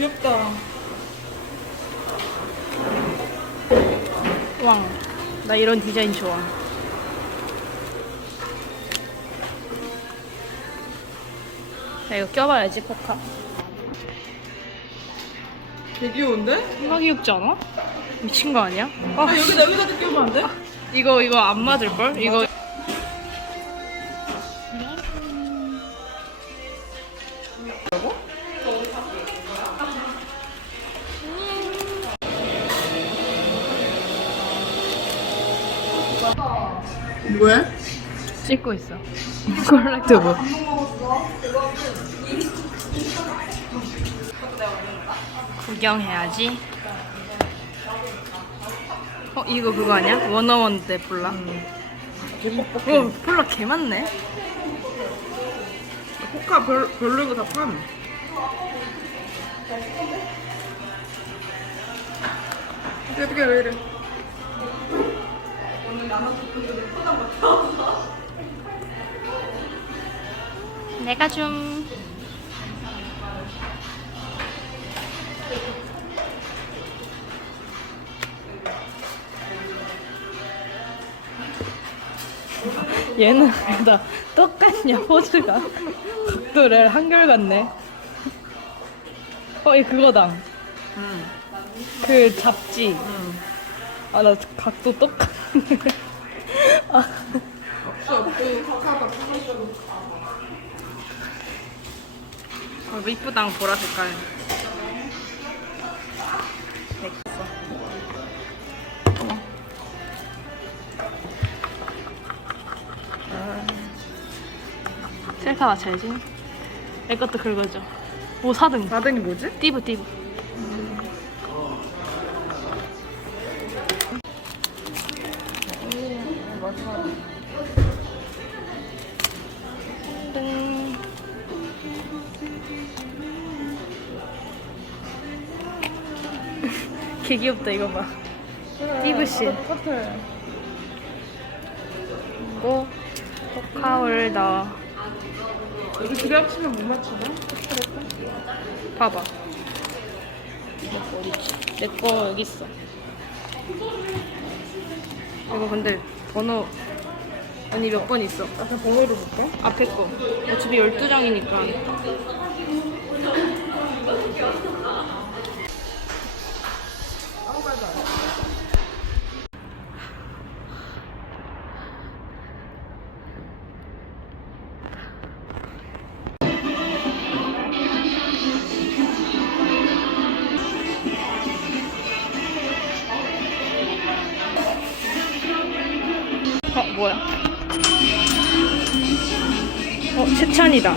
귀엽다. 왕. 나 이런 디자인 좋아. 야, 이거 껴봐야지, 포카. 되게 귀여운데? 존나 귀엽지 않아? 미친 거 아니야? 아, 아, 여기다, 여기다 끼우면 안 돼? 이거, 이거 안 맞을걸? 이거. 뭐해? 찍고 있어. 콜렉트브. 구경해야지. 어, 이거 그거 아니야? 원어원 때 폴라. 어, 폴라 개 많네. 포카 별, 별로인 거다 팜. 어떻게 왜 이래? 내가 좀. 얘는 다 똑같냐 포즈가 각도를 한결같네 어, 이 그거다 응. 그 잡지 응. 아나 각도 똑같네 어, 이쁘당 보라 색깔. 셀카 맞춰야지? 내 것도 긁어줘. 오 4등. 4등이 뭐지? 띠브 띠브 개 귀엽다 이거 봐. 띠브씨 똑같아. 그리고 포카울 넣어 우리 둘이 합치면 못 맞추나? 봐봐. 내거 어딨지? 내거 여기 있어. 이거 근데 번호 아니 몇 번 있어? 아까 번호를 볼까? 앞에 거. 어차피 12장이니까 뭐야? 어 최찬이다.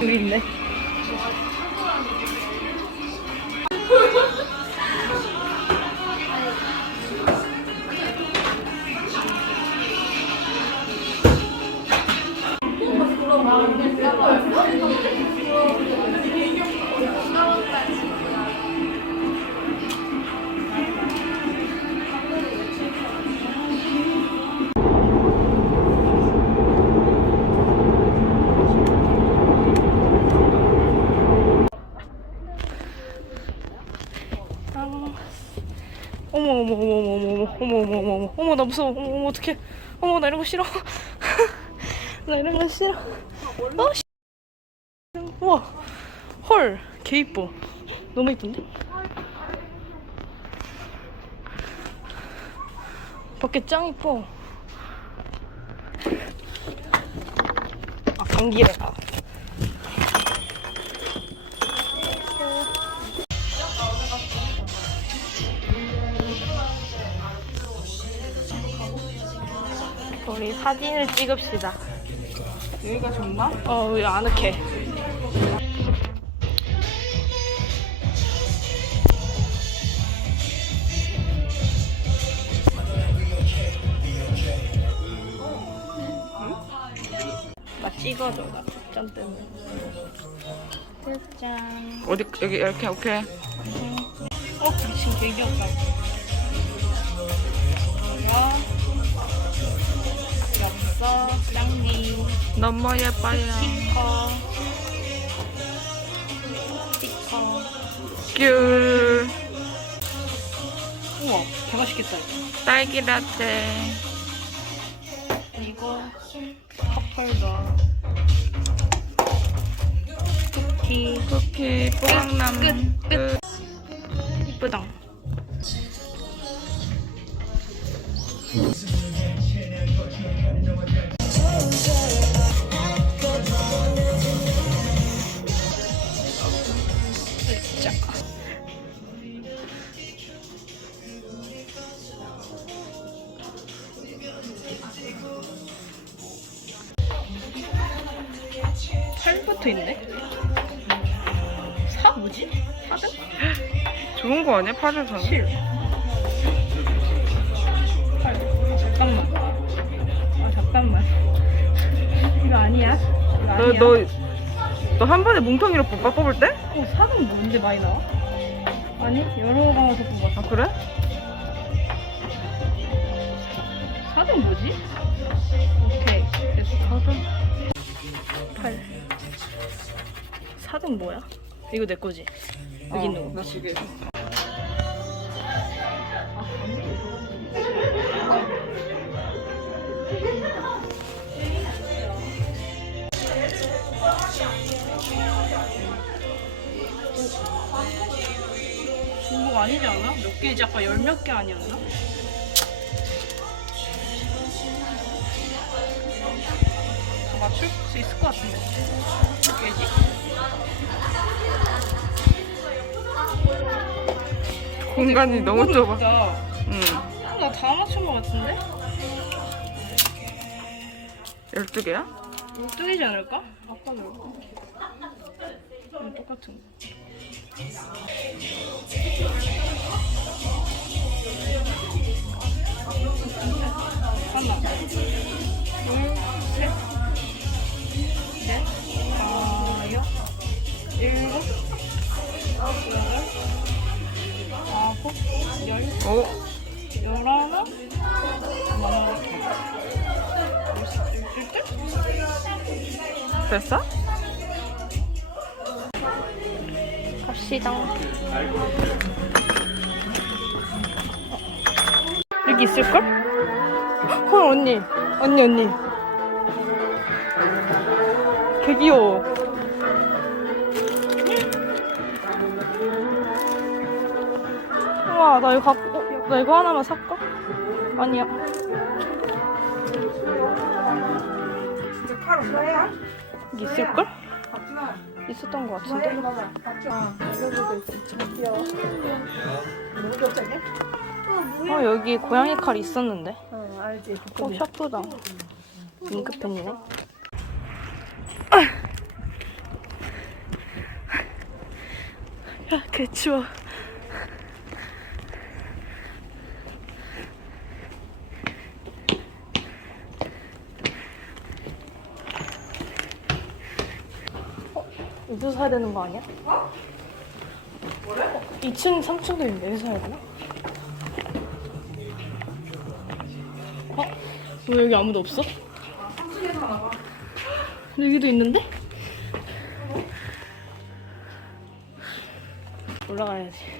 여기 있네 어머 어머 어머 어머. 어머 나 무서워. 어머 어머 어떡해. 어머 나 이런 거 싫어. 나 이런 거 싫어. 어 씨. 우와. 헐개 이뻐. 너무 이쁜데? 밖에 짱 이뻐. 아 감기래 아. 우리 사진을 찍읍시다. 여기가 정말? 어, 왜 아늑해. 나 찍어줘, 나짠 때문에. 짠. 어디, 여기, 이렇게, 오케이. 어, 지금 되게 귀엽다. 너무 예뻐요. 스티커 스티커 귤, 우와 개 맛있겠다 딸기 라떼, 이거 컵홀더 쿠키 쿠키, 뽀강나무. 끝, 끝. 끝. 이쁘다 팔부터 있네? 사 뭐지? 사등? 좋은 거 아니야? 파전 사는? 실. 팔. 잠깐만. 아 잠깐만. 이거 아니야? 이거 너, 아니야? 너, 너 한 번에 뭉텅이로 뽑아 뽑을 때? 어, 사등 뭔데 많이 나와? 아니 여러 가면서 뽑았어. 아, 그래? 사등 뭐야? 이거 내 거지? 여기 있는 거. 나 지금. 중복 아니지 않아? 몇 개지? 아까 열 몇 개 아니었나? 다 맞출 수 있을 것 같은데. 몇 개지? 공간이 너무 좁아. 진짜. 응. 나다 맞춘 것 같은데? 12개야? 12개지 않을까? 아까 그럴까? 응, 똑같은 거. 열, 오, 열하나, 됐어? 갑시다. 여기 있을걸? 헐 언니, 언니 언니. 개 귀여워. 우와 나 이거 갖고 어, 나 이거 하나만 살까? 아니야. 칼 없어요? 여기 있을걸? 같구나. 있었던 것 같은데. 어 여기 고양이 칼 있었는데. 어, 알지. 어 샤프다. 잉크펜이네. 야, 개 추워. 어? 여기서 사야 되는 거 아니야? 어? 뭐래? 2층, 3층도 있는데 여기서 사야 되나? 어? 왜 여기 아무도 없어? 여기도 있는데? 올라가야지.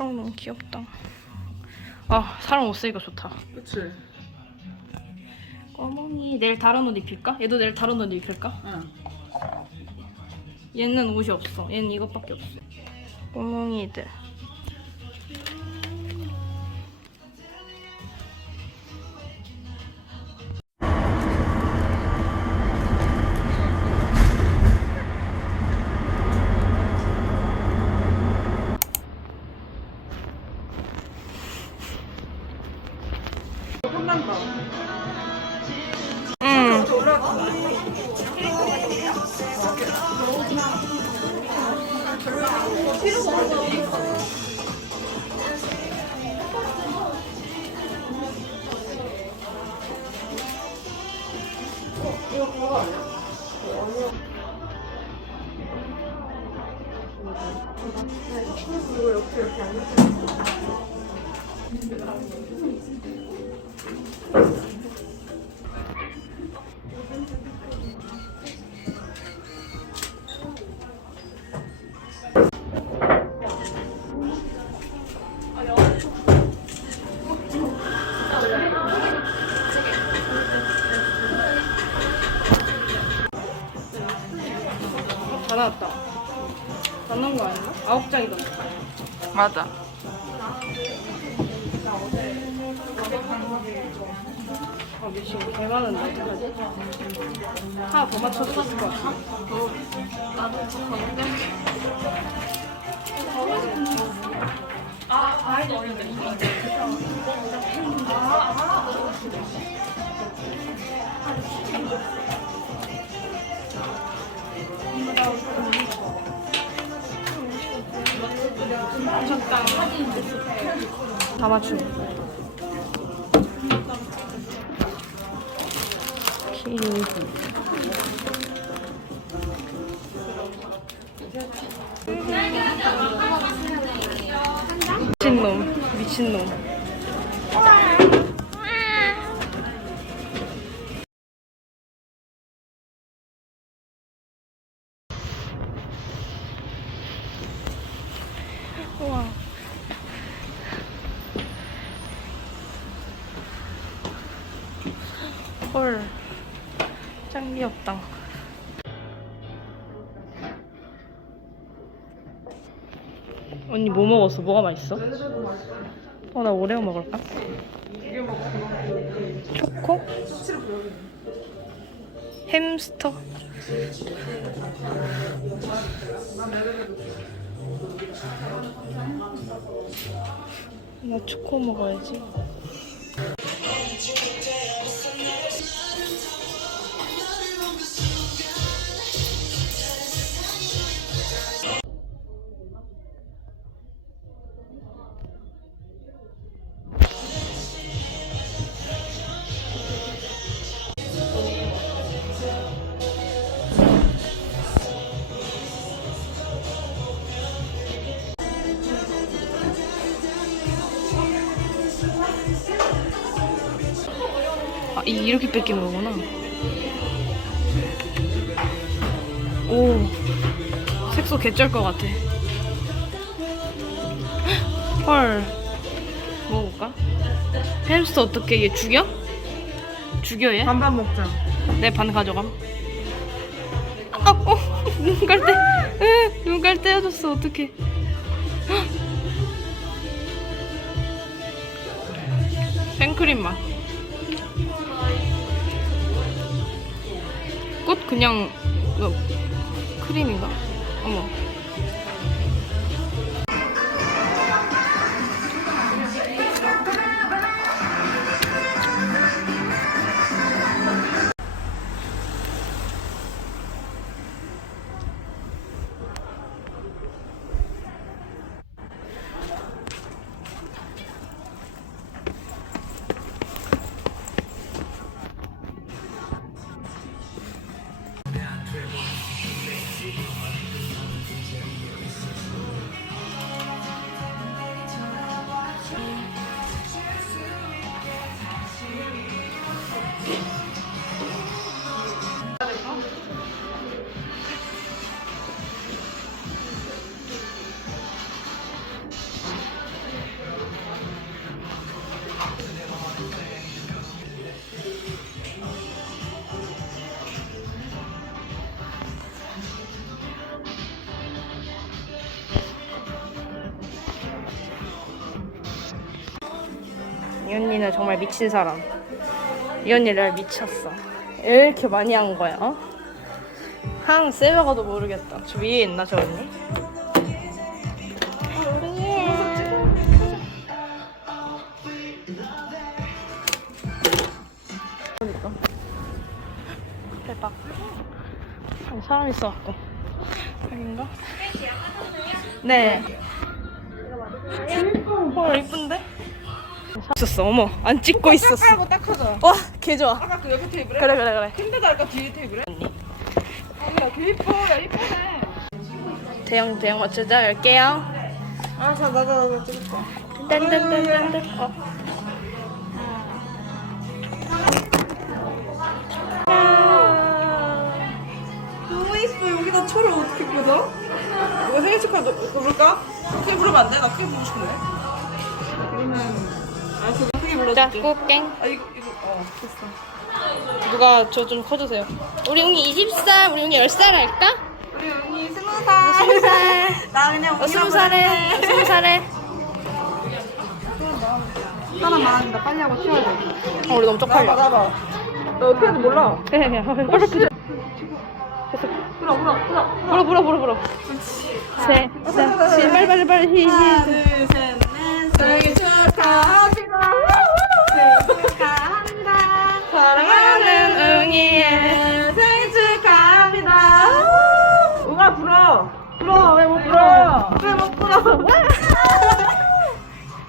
사람 너무 귀엽다. 아 사람 옷 쓰니까 좋다. 그치? 어머니 내일 다른 옷 입힐까? 얘도 내일 다른 옷 입힐까? 응. 얘는 옷이 없어. 얘는 이것밖에 없어. 꼬몽이들. 다 맞아. 아 미친 개 많은데 어떡하지? 하나 더 맞춰도 될것 같아. 다 맞춤. 키우고. 미친놈, 미친놈. 우와. 헐. 짱 귀엽다. 언니 뭐 먹었어? 뭐가 맛있어? 어, 나 오레오 먹을까? 초코? 햄스터? 나 초코 먹어야지. 이- 이렇게 뺏기는 거구나. 오, 색소 개쩔 것 같아. 헐. 먹어볼까? 햄스터 어떻게 얘 죽여? 죽여 얘? 반반 먹자. 내 반 가져감. 아, 어, 눈깔 때, 으, 눈깔 떼어졌어. 어떡해. 생크림 맛. 꽃 그냥 이거 크림인가? 어머. 언니는 정말 미친 사람. 이 언니 를 미쳤어. 왜 이렇게 많이 한 거야? 어? 한 세배가도 모르겠다. 저 위에 있나 저 언니? 대박. 사람 있어 갖고. 여긴가? 네. 헐, 이쁜데? 있었어, 어머. 안 찍고 있었어. 깔고 딱 하자. 와, 개 좋아. 아까 그 옆에 테이블에? 그래, 그래, 그래. 근데도 아까 뒤에 테이블에? 야, 그 이뻐, 야, 이쁘네. 대형, 대형 맞추자. 열게요. 아, 자, 나도, 나도 찍을게. 딴딴딴딴딴. 어. 너무 이뻐. 여기다 초를 어떻게 꽂아? 이거 생일 축하 너, 부를까? 크게 부르면 안 돼? 나 크게 부르고 아, 크게 자, 불러줄게. 꽃갱. 아, 이거, 이거, 어, 됐어. 누가 저 좀 커주세요. 우리 웅이 20살, 우리 웅이 10살 할까? 우리 언니 스무 살. 스무 살. 나 그냥 어, 20살에, 20살에. 하나 많은데 빨리 하고 튀어야 돼. 어, 우리 너무 쪽팔려. 나봐. 너 어떻게 돼 몰라. 그래, 그래. 빨리 푸자. 불어, 불어, 불어. 불어, 불어, 불어, 불어. 세, 세, 시, 빨리, 빨리, 빨리, 시, 하나, 시. 둘, 셋, 넷. 생일 축하합니다. 못 불어?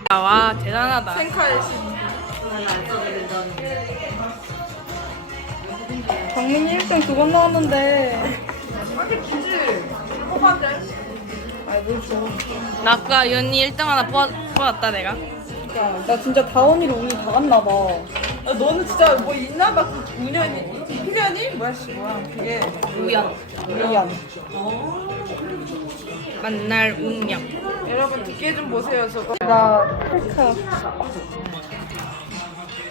아, 와, 대단하다. 생카의 신. 정민이 1등 두번 나왔는데. 이렇게 기지. 뽑았대. 아이 뭘 줘. 나 아까 이 언니 1등 하나 뽑아, 뽑았다, 내가. 야, 나 진짜 다원이를 운이 다 갔나 봐. 아, 너는 진짜 뭐 있나 봐. 그 우연이, 희련이? 뭐야, 씨, 뭐야. 그게. 우연. 우연. 만날 운명. 여러분, 듣게 좀 보세요, 저거. 나 헬카.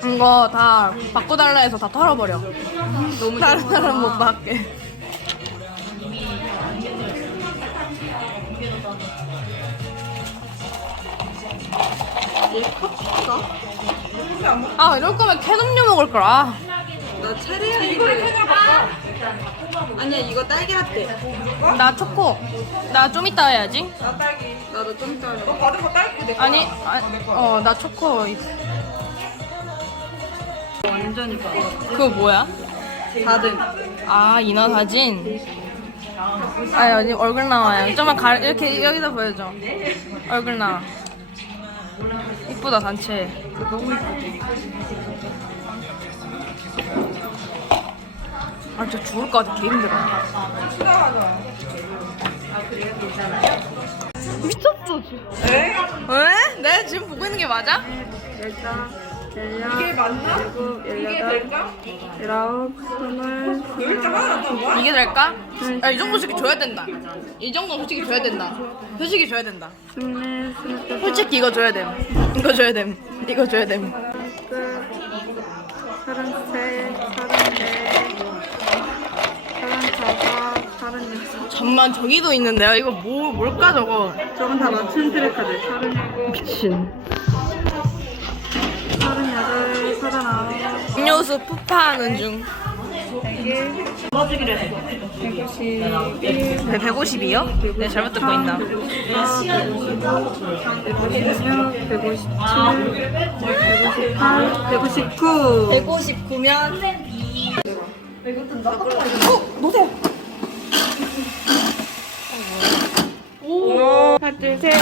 이거 다 바꿔달라 해서 다 털어버려. 너무 다른 사람 못 받게. 얘 컵인가? 아 이럴 거면 캔 음료 먹을 걸. 아. 나 체리 향 이거를 캔으로 바꿔. 아니야, 이거 딸기 라떼. 나 초코. 나 좀 이따 해야지. 나 딸기. 나도 좀 이따. 너 받은 거 딸기 내 아니, 아니 어, 나 초코. 완전히 봐. 그거 뭐야? 4등. 아, 인화 사진. 아, 여기 얼굴 나와요. 좀만 가, 이렇게 여기다 보여줘. 얼굴 나와. 이쁘다, 단체. 너무 이쁘지? 아, 진짜 죽을 것 같아. 개 힘들어. 미쳤어, 지금. 에? 왜? 내가 지금 보고 있는 게 맞아? 이게 맞나? 이게 될까? 열아홉, 스물, 하나 놨던 거야? 이게 될까? 아, 이 정도 솔직히 줘야 된다. 이 정도 솔직히 줘야 된다. 솔직히 줘야 된다. 솔직히 이거 줘야 됨. 이거 줘야 됨. 이거 줘야 됨. 끝, 서른세, 서른 잠만 저기도 있는데요. 이거 뭐 뭘까 저거? 저건 다 맞춘 트랙카드. 서른일곱, 미친. 서른여덟, 서른아홉, 음료수 푸파하는 중. 백오십, 네, 150이요? 네, 잘못 듣고 있나? 백오십육, 백오십칠, 백오 159면 하나, 둘, 셋.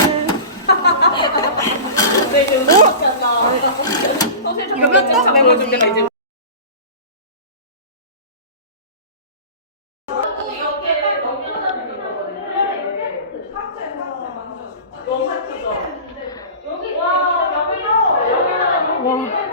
이거 몇 점? 메모줄 때가 이제 와.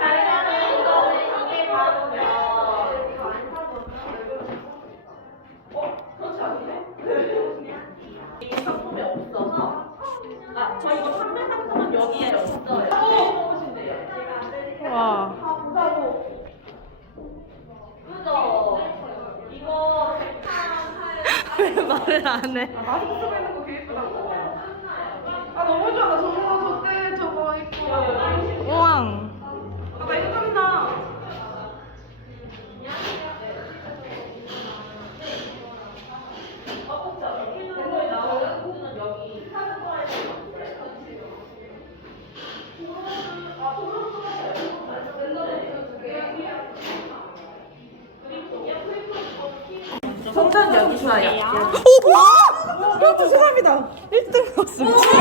오 뭐야? 1등 사람이다. 1등 났어. 미친 거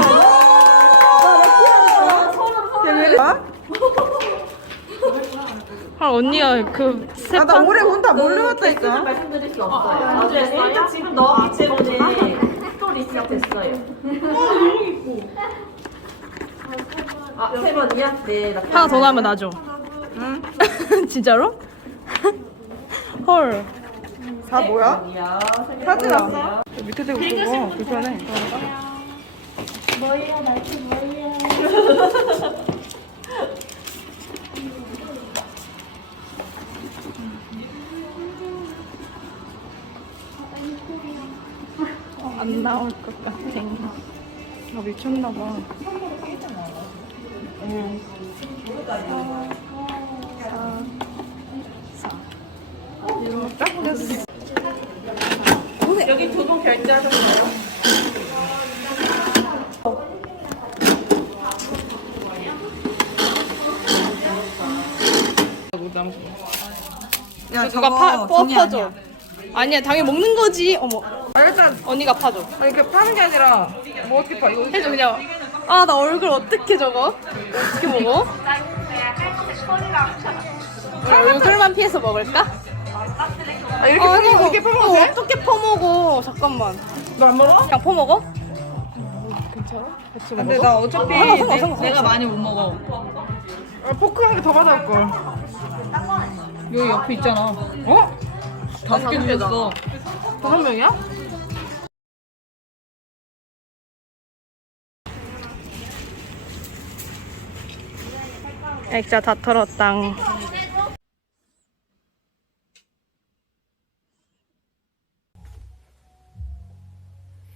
아니야? 아? 아 언니야 그 아, 나 올해 온다 몰래 왔다니까. 말씀드릴 수 없어요. 일단 지금 넣었기 때문에 또 리스가 됐어요. 아, 세 번이야? 네, 나 하나 더 나면 나죠. 응? 진짜로? 헐. 다 뭐야? 번이야. 사진 왔어? 밑에 대고 그거 불편해. 안 나올 것 같아. 아 미쳤나 봐. 여기 두 분 결제하셨어요? 야 누가 파, 파, 파줘. 아니야 당연히 먹는 거지. 어머 아 일단 언니가 파줘. 아 이렇게 파는 게 아니라 뭐 어떻게 파? 이거 해줘 그냥. 아 나 얼굴 어떻게 저거? 어떻게 먹어? 우리 얼굴만 피해서 먹을까? 아, 이렇게 아니, 퍼먹어 이렇게 이거 퍼먹어 돼? 어떻게 퍼먹어? 잠깐만. 너 안 먹어? 그냥 퍼먹어? 괜찮아? 같이 근데? 나 어차피 아, 상관, 내, 상관, 내가 상관. 많이 못 먹어. 아, 포크 한 개더 받아올 걸. 여기 옆에 있잖아. 어? 다섯 개 주셨어. 다섯 명이야? 액자 다 털었당.